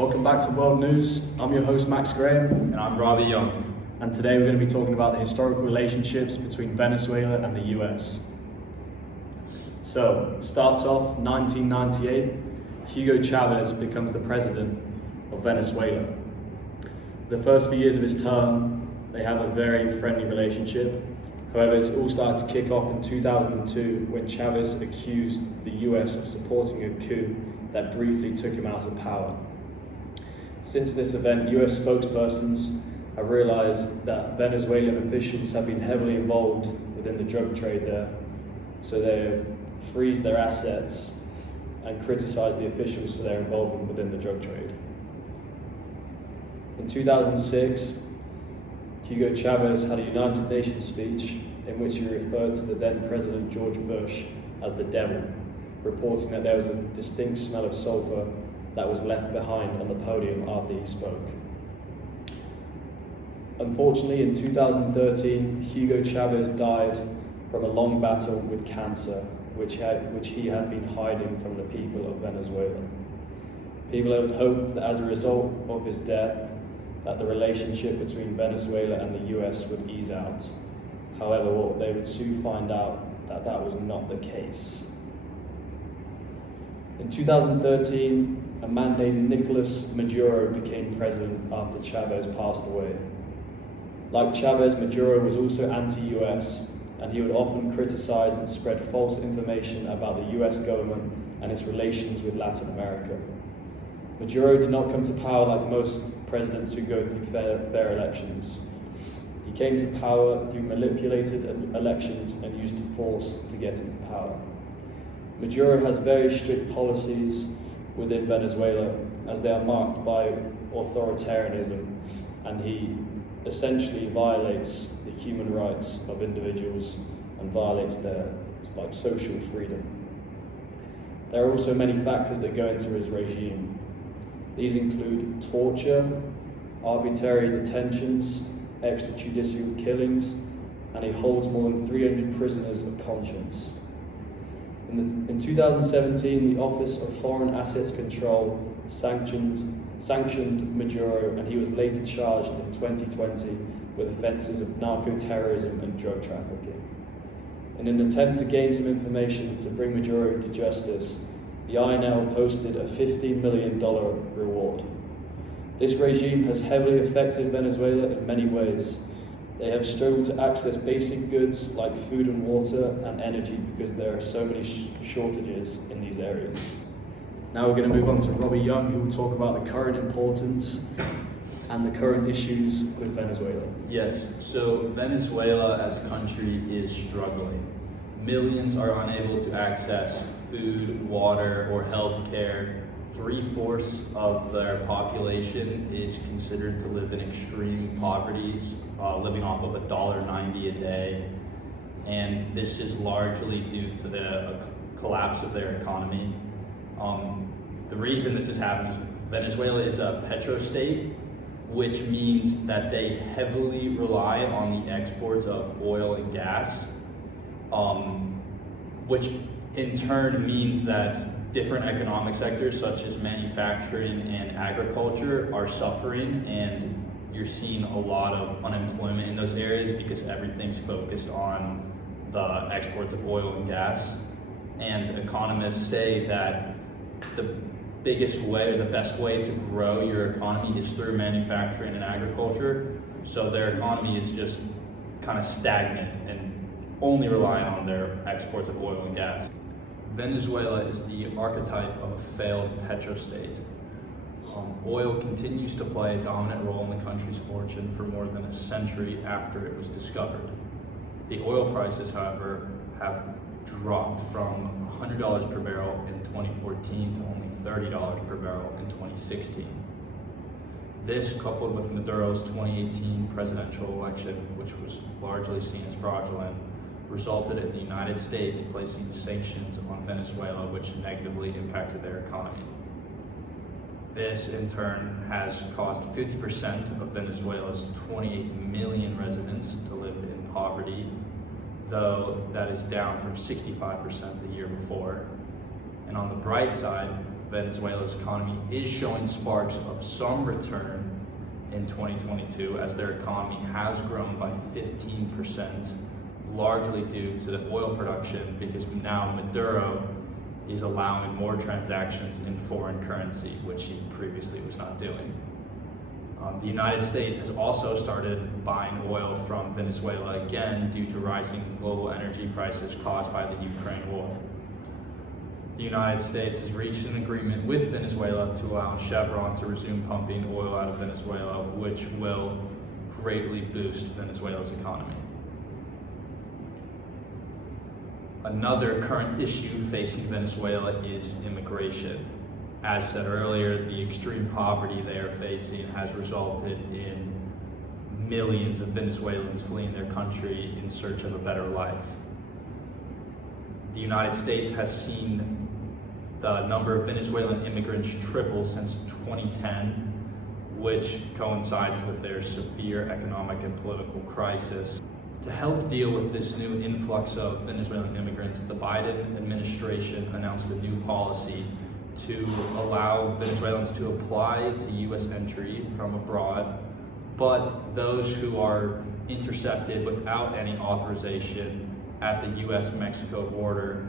Welcome back to World News. I'm your host Max Graham, And I'm Robbie Young. and today we're going to be talking about the historical relationships between Venezuela and the US. So, starts off 1998, Hugo Chavez becomes the president of Venezuela. The first few years of his term, they have a very friendly relationship. However, it's all started to kick off in 2002 when Chavez accused the US of supporting a coup that briefly took him out of power. Since this event, US spokespersons have realized that Venezuelan officials have been heavily involved within the drug trade there, so they have freezed their assets and criticized the officials for their involvement within the drug trade. In 2006, Hugo Chavez had a United Nations speech in which he referred to the then President George Bush as the devil, reporting that there was a distinct smell of sulfur that was left behind on the podium after he spoke. Unfortunately, in 2013, Hugo Chavez died from a long battle with cancer, which he had been hiding from the people of Venezuela. People had hoped that as a result of his death, that the relationship between Venezuela and the US would ease out. However, they would soon find out that that was not the case. In 2013, a man named Nicolas Maduro became president after Chavez passed away. Like Chavez, Maduro was also anti-US, and he would often criticize and spread false information about the US government and its relations with Latin America. Maduro did not come to power like most presidents who go through fair elections. He came to power through manipulated elections and used force to get into power. Maduro has very strict policies within Venezuela, as they are marked by authoritarianism, and he essentially violates the human rights of individuals and violates their social freedom. There are also many factors that go into his regime. These include torture, arbitrary detentions, extrajudicial killings, and he holds more than 300 prisoners of conscience. In 2017, the Office of Foreign Assets Control sanctioned Maduro, and he was later charged in 2020 with offences of narco-terrorism and drug trafficking. In an attempt to gain some information to bring Maduro to justice, the INL posted a $15 million reward. This regime has heavily affected Venezuela in many ways. They have struggled to access basic goods like food and water and energy because there are so many shortages in these areas. Now we're going to move on to Robbie Young, who will talk about the current importance and the current issues with Venezuela. Yes, so Venezuela as a country is struggling. Millions are unable to access food, water, or health care. 3/4 of their population is considered to live in extreme poverty, living off of $1.90 a day. And this is largely due to the collapse of their economy. The reason this is happening is Venezuela is a petrostate, which means that they heavily rely on the exports of oil and gas, which in turn means that different economic sectors such as manufacturing and agriculture are suffering, and you're seeing a lot of unemployment in those areas because everything's focused on the exports of oil and gas. And economists say that the biggest way or the best way to grow your economy is through manufacturing and agriculture. So their economy is just kind of stagnant and only relying on their exports of oil and gas. Venezuela is the archetype of a failed petrostate. Oil continues to play a dominant role in the country's fortune for more than a century after it was discovered. The oil prices, however, have dropped from $100 per barrel in 2014 to only $30 per barrel in 2016. This, coupled with Maduro's 2018 presidential election, which was largely seen as fraudulent, resulted in the United States placing sanctions on Venezuela, which negatively impacted their economy. This, in turn, has caused 50% of Venezuela's 28 million residents to live in poverty, though that is down from 65% the year before. And on the bright side, Venezuela's economy is showing sparks of some return in 2022 as their economy has grown by 15%, largely due to the oil production, because now Maduro is allowing more transactions in foreign currency, which he previously was not doing. The United States has also started buying oil from Venezuela again due to rising global energy prices caused by the Ukraine war. The United States has reached an agreement with Venezuela to allow Chevron to resume pumping oil out of Venezuela, which will greatly boost Venezuela's economy. Another current issue facing Venezuela is immigration. As said earlier, the extreme poverty they are facing has resulted in millions of Venezuelans fleeing their country in search of a better life. The United States has seen the number of Venezuelan immigrants triple since 2010, which coincides with their severe economic and political crisis. To help deal with this new influx of Venezuelan immigrants, the Biden administration announced a new policy to allow Venezuelans to apply to U.S. entry from abroad, but those who are intercepted without any authorization at the U.S.-Mexico border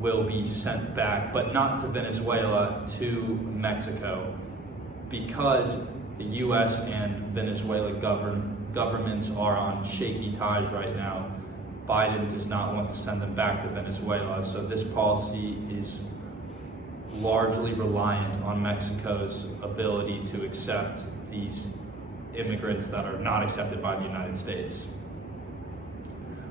will be sent back, but not to Venezuela, to Mexico, because the U.S. and Venezuela governments are on shaky ties right now. Biden does not want to send them back to Venezuela, so this policy is largely reliant on Mexico's ability to accept these immigrants that are not accepted by the United States.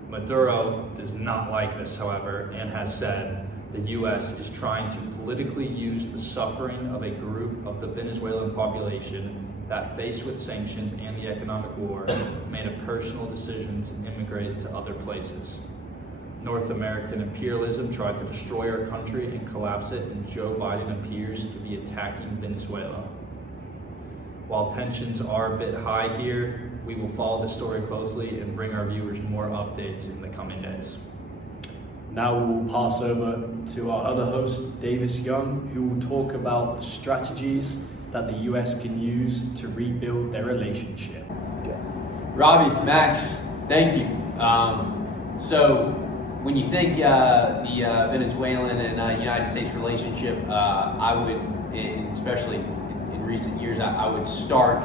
Maduro does not like this, however, and has said the U.S. is trying to politically use the suffering of a group of the Venezuelan population that, faced with sanctions and the economic war, made a personal decision to immigrate to other places. North American imperialism tried to destroy our country and collapse it, and Joe Biden appears to be attacking Venezuela. While tensions are a bit high here, we will follow the story closely and bring our viewers more updates in the coming days. Now we'll pass over to our other host, Davis Young, who will talk about the strategies that the US can use to rebuild their relationship. Robbie, Max, thank you. So when you think the Venezuelan and United States relationship, I would, especially in recent years, I would start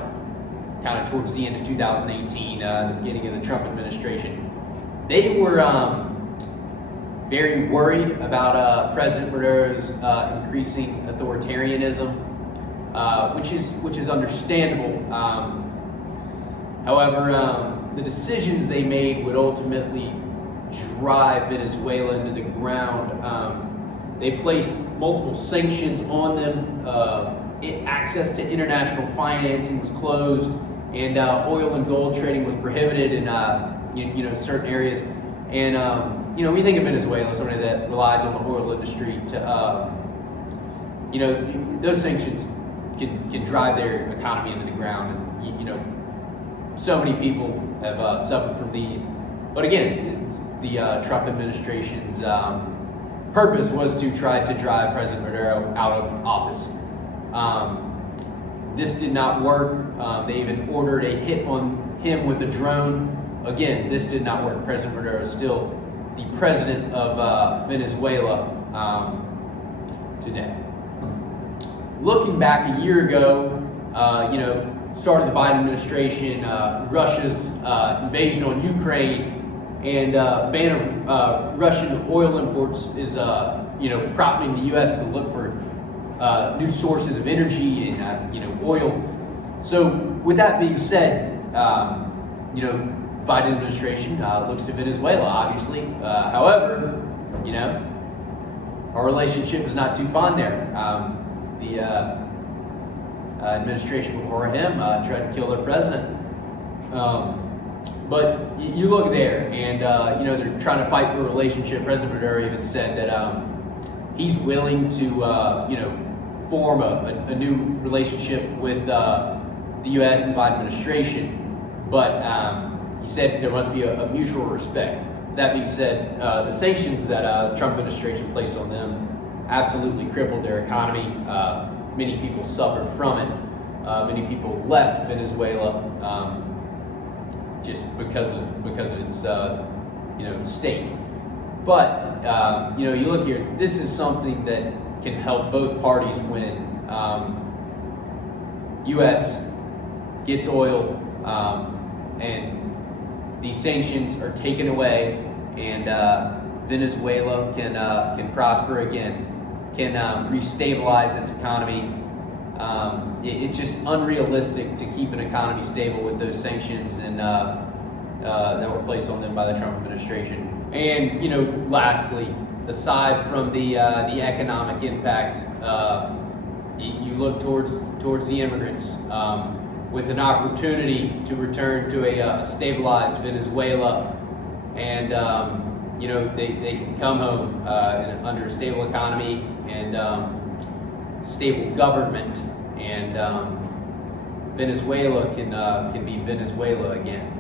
kind of towards the end of 2018, the beginning of the Trump administration. They were very worried about President Maduro's increasing authoritarianism, which is understandable. However, the decisions they made would ultimately drive Venezuela into the ground. They placed multiple sanctions on them. Access to international financing was closed, and oil and gold trading was prohibited in certain areas. And when you think of Venezuela, somebody that relies on the oil industry to, those sanctions can drive their economy into the ground. And so many people have suffered from these. But again, the Trump administration's purpose was to try to drive President Maduro out of office. This did not work. They even ordered a hit on him with a drone. Again, this did not work. President Maduro is still the president of Venezuela today. Looking back a year ago, started the Biden administration, Russia's invasion on Ukraine, and ban of Russian oil imports is, prompting the U.S. to look for new sources of energy and, oil. So, with that being said, Biden administration looks to Venezuela, obviously. However, our relationship is not too fond there. The administration before him tried to kill their president. But you look there, and they're trying to fight for a relationship. President Maduro even said that he's willing to form a new relationship with the U.S. and Biden administration, but he said there must be a mutual respect. That being said, the sanctions that the Trump administration placed on them absolutely crippled their economy. Many people suffered from it. Many people left Venezuela just because of its state. But you look here. This is something that can help both parties win. U.S. gets oil, and these sanctions are taken away, and Venezuela can prosper again, can restabilize its economy. It's just unrealistic to keep an economy stable with those sanctions and that were placed on them by the Trump administration. And lastly, aside from the economic impact, you look towards the immigrants with an opportunity to return to a stabilized Venezuela, and they can come home under a stable economy and stable government, and Venezuela can be Venezuela again.